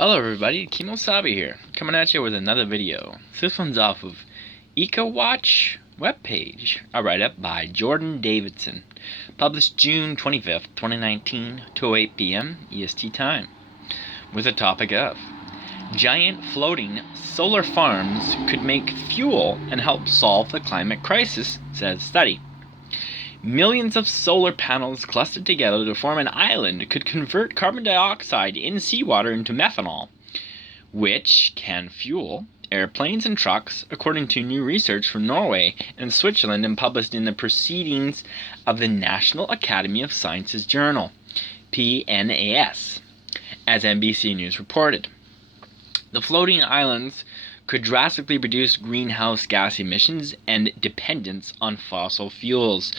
Hello everybody, Kemo Sabi here, coming at you with another video. This one's off of ecowatch webpage, a write-up by Jordan Davidson, published June 25th, 2019, 2:08 p.m. EST time, with the topic of giant floating solar farms could make fuel and help solve the climate crisis, says study. Millions of solar panels clustered together to form an island could convert carbon dioxide in seawater into methanol, which can fuel airplanes and trucks, according to new research from Norway and Switzerland and published in the Proceedings of the National Academy of Sciences Journal, PNAS, as NBC News reported. The floating islands could drastically reduce greenhouse gas emissions and dependence on fossil fuels.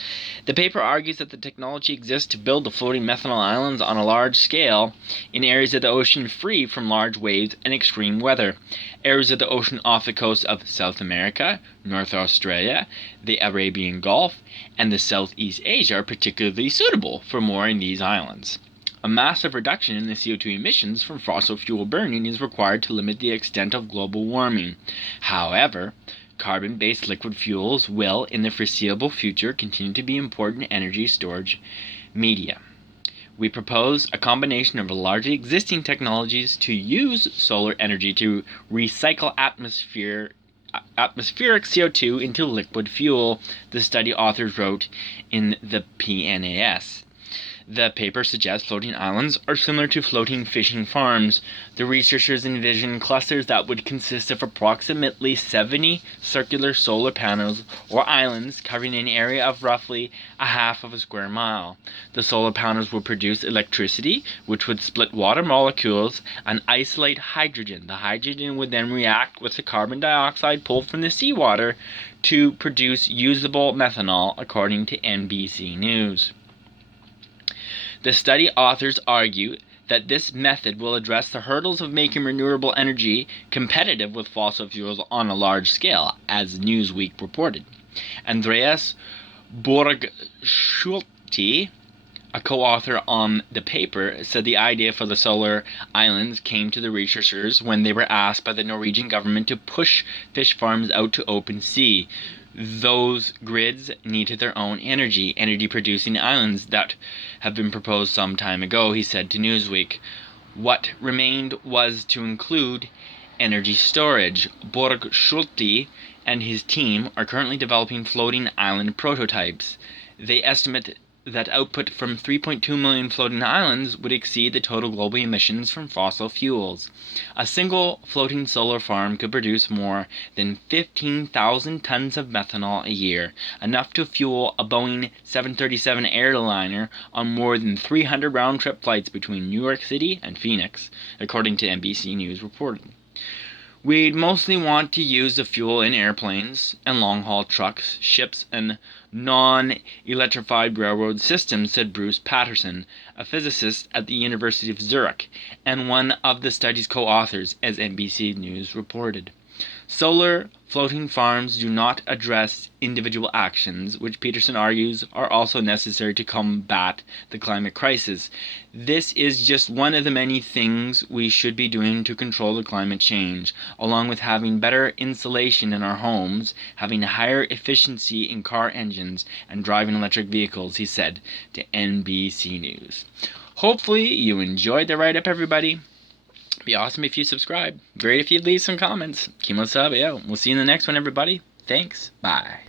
The paper argues that the technology exists to build the floating methanol islands on a large scale in areas of the ocean free from large waves and extreme weather. Areas of the ocean off the coast of South America, North Australia, the Arabian Gulf, and the Southeast Asia are particularly suitable for mooring these islands. A massive reduction in the CO2 emissions from fossil fuel burning is required to limit the extent of global warming. However, carbon-based liquid fuels will, in the foreseeable future, continue to be important energy storage media. We propose a combination of largely existing technologies to use solar energy to recycle atmospheric CO2 into liquid fuel, the study authors wrote in the PNAS. The paper suggests floating islands are similar to floating fishing farms. The researchers envision clusters that would consist of approximately 70 circular solar panels or islands covering an area of roughly a half of a square mile. The solar panels would produce electricity, which would split water molecules and isolate hydrogen. The hydrogen would then react with the carbon dioxide pulled from the seawater to produce usable methanol, according to NBC News. The study authors argue that this method will address the hurdles of making renewable energy competitive with fossil fuels on a large scale, as Newsweek reported. Andreas Borgschulte, a co-author on the paper, said the idea for the solar islands came to the researchers when they were asked by the Norwegian government to push fish farms out to open sea. Those grids needed their own energy-producing islands that have been proposed some time ago, he said to Newsweek. What remained was to include energy storage. Borgschulte and his team are currently developing floating island prototypes. They estimate that output from 3.2 million floating islands would exceed the total global emissions from fossil fuels. A single floating solar farm could produce more than 15,000 tons of methanol a year, enough to fuel a Boeing 737 airliner on more than 300 round-trip flights between New York City and Phoenix, according to NBC News reported. We'd mostly want to use the fuel in airplanes and long-haul trucks, ships, and non-electrified railroad systems, said Bruce Patterson, a physicist at the University of Zurich and one of the study's co-authors, as NBC News reported. Solar floating farms do not address individual actions, which Peterson argues are also necessary to combat the climate crisis. This is just one of the many things we should be doing to control the climate change, along with having better insulation in our homes, having higher efficiency in car engines, and driving electric vehicles, he said to NBC News. Hopefully you enjoyed the write-up, everybody. Be awesome if you subscribe. Great if you'd leave some comments. Kemo Sabi out. We'll see you in the next one, everybody. Thanks. Bye.